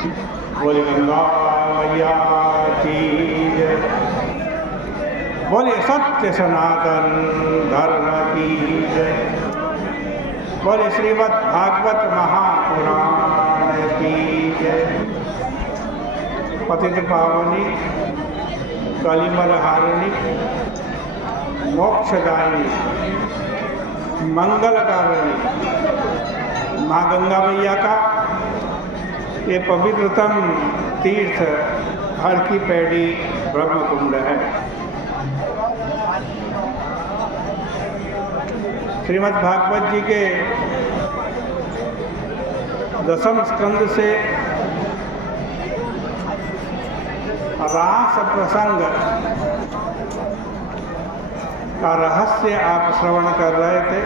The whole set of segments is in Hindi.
बोले गंगा मैया की जय। बोले सत्य सनातन धर्म की जय। बोले श्रीमद् भागवत महापुराण की जय। पतित पावनी कलिमल हारिणी मोक्षदायिनी मंगलकारिणी माँ गंगा मैया का ये पवित्रतम तीर्थ हर की पैड़ी ब्रह्मकुंड है। श्रीमद् भागवत जी के 10वें स्कंद से रास प्रसंग का रहस्य आप श्रवण कर रहे थे।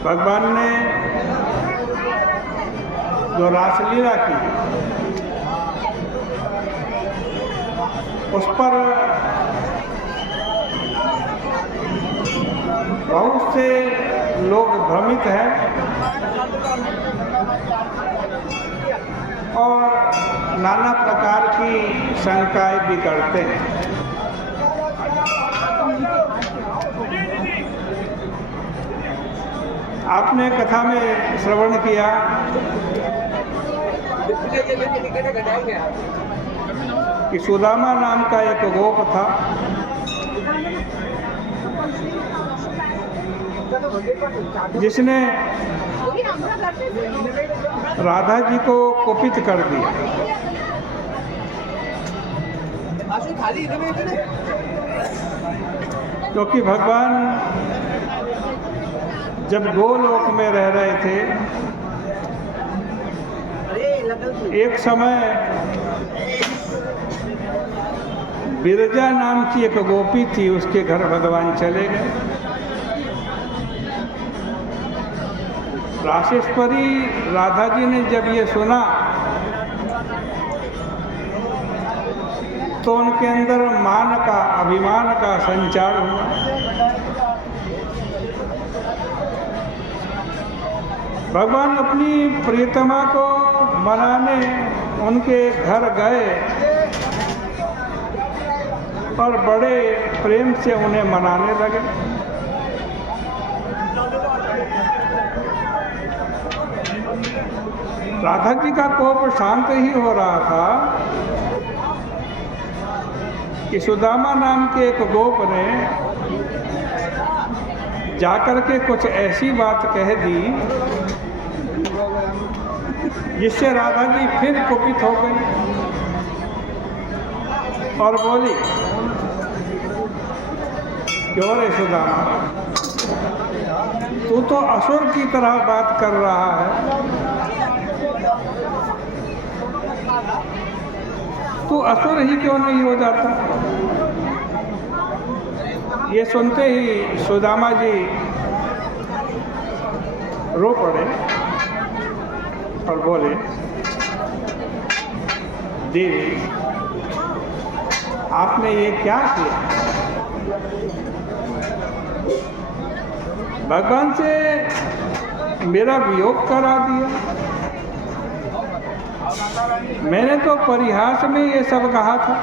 भगवान ने जो रासलीला की उस पर बहुत से लोग भ्रमित हैं और नाना प्रकार की शंकाएं भी करते हैं। आपने कथा में श्रवण किया कि सुदामा नाम का एक गोप था, जिसने राधा जी को कुपित कर दिया। क्योंकि भगवान जब गोलोक में रह रहे थे, एक समय विरजा नाम की एक गोपी थी, उसके घर भगवान चले गए। राशेश्वरी राधा जी ने जब ये सुना तो उनके अंदर मान का, अभिमान का संचार हुआ। भगवान अपनी प्रियतमा को मनाने उनके घर गए और बड़े प्रेम से उन्हें मनाने लगे। राधा जी का कोप शांत ही हो रहा था कि सुदामा नाम के एक गोप ने जाकर के कुछ ऐसी बात कह दी जिससे राधा जी फिर कुपित हो गई और बोली, क्यों रे सुदामा, तू तो असुर की तरह बात कर रहा है, तू असुर ही क्यों नहीं हो जाता। ये सुनते ही सुदामा जी रो पड़े और बोले, देवी आपने ये क्या किया, भगवान से मेरा वियोग करा दिया। मैंने तो परिहास में ये सब कहा था,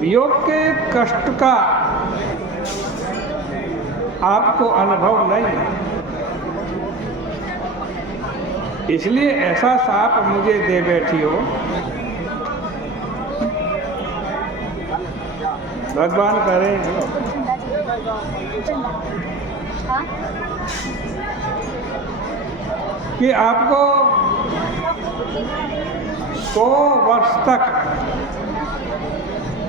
वियोग के कष्ट का आपको अनुभव नहीं है, इसलिए ऐसा शाप मुझे दे बैठी हो। भगवान करें कि आपको 100 वर्ष तक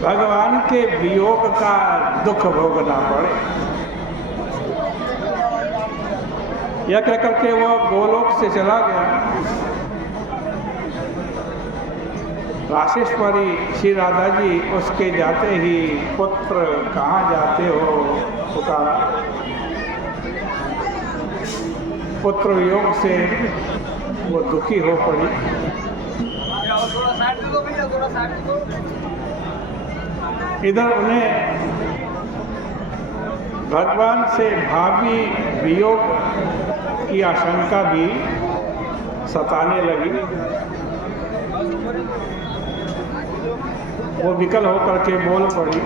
भगवान के वियोग का दुख भोगना पड़े। यह कहकर के वो गोलोक से चला गया। राशेश्वरी श्री राधा जी उसके जाते ही, पुत्र कहाँ जाते हो, पुकारा। पुत्र वियोग से वो दुखी हो पड़ी। इधर उन्हें भगवान से भावी वियोग की आशंका भी सताने लगी। वो विकल होकर के बोल पड़ी,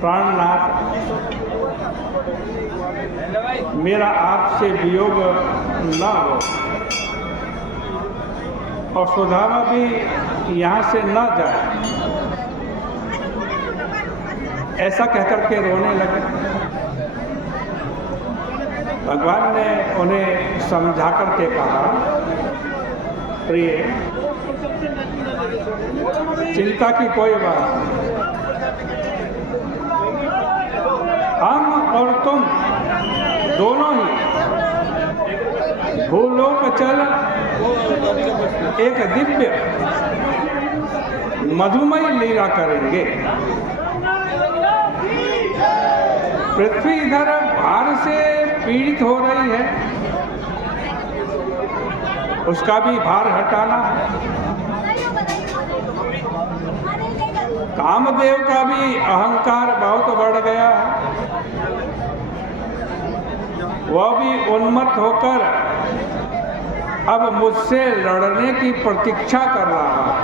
प्राणनाथ, मेरा आपसे वियोग न हो और सुदामा भी यहाँ से न जाए, ऐसा कहकर के रोने लगे। भगवान ने उन्हें समझा करके कहा, प्रिय, चिंता की कोई बात नहीं, हम और तुम दोनों ही भूलोक चल एक दिव्य मधुमय लीला करेंगे। पृथ्वी इधर भार से पीड़ित हो रही है, उसका भी भार हटाना है। कामदेव का भी अहंकार बहुत बढ़ गया है, वह भी उन्मत्त होकर अब मुझसे लड़ने की प्रतीक्षा कर रहा है,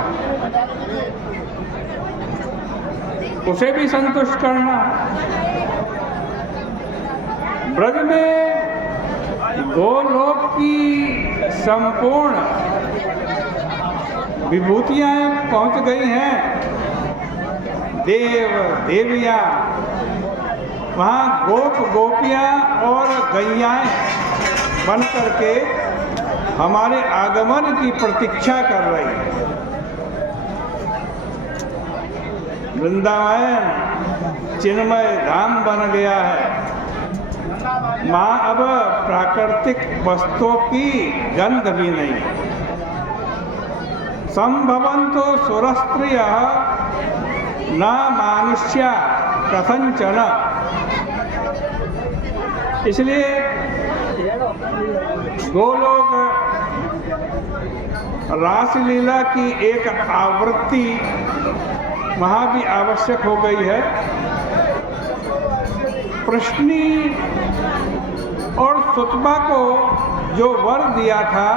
उसे भी संतुष्ट करना है। ब्रज में गोलोक की संपूर्ण विभूतियां पहुंच गई हैं। देव देवियां, वहाँ गोप गोपियां और गैयाएं बन करके हमारे आगमन की प्रतीक्षा कर रही है। वृंदावन चिन्मय धाम बन गया है। माँ अब प्राकृतिक वस्तुओं की गंध भी नहीं। संभवन्तो सुरस्त्रियः न मानुष्या कथंचन। इसलिए गोलोक रासलीला की एक आवृत्ति वहाँ भी आवश्यक हो गई है। प्रश्नी और सुतपा को जो वर दिया था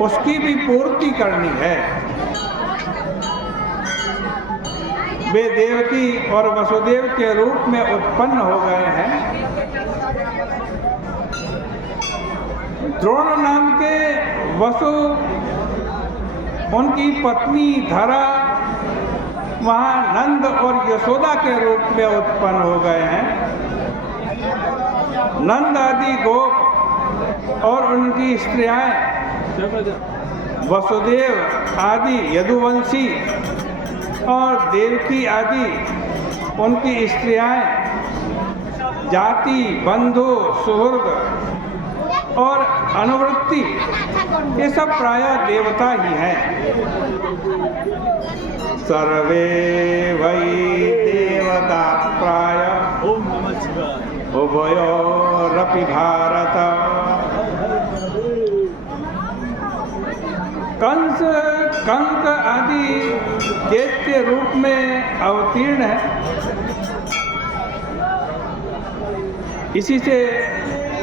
उसकी भी पूर्ति करनी है। वे देवकी और वसुदेव के रूप में उत्पन्न हो गए हैं। द्रोण नाम के वसु, उनकी पत्नी धरा वहाँ नंद और यशोदा के रूप में उत्पन्न हो गए हैं। नंद आदि गोप और उनकी स्त्रियाँ, वसुदेव आदि यदुवंशी और देवकी आदि उनकी स्त्रियाँ, जाति बंधु सुहृद और अनुवृत्ति, ये सब प्रायः देवता ही हैं। सर्वे वै देवता प्रायः उभयोरपि भारत। कंस कंक आदि दैत्य रूप में अवतीर्ण है। इसी से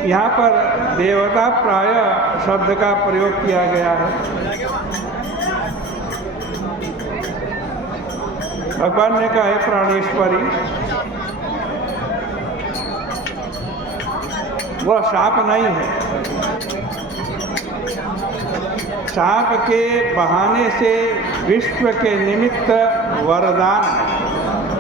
यहाँ पर देवता प्रायः शब्द का प्रयोग किया गया है। भगवान ने कहा, है प्राणेश्वरी, वह शाप नहीं है। शाप के बहाने से विश्व के निमित्त वरदान है।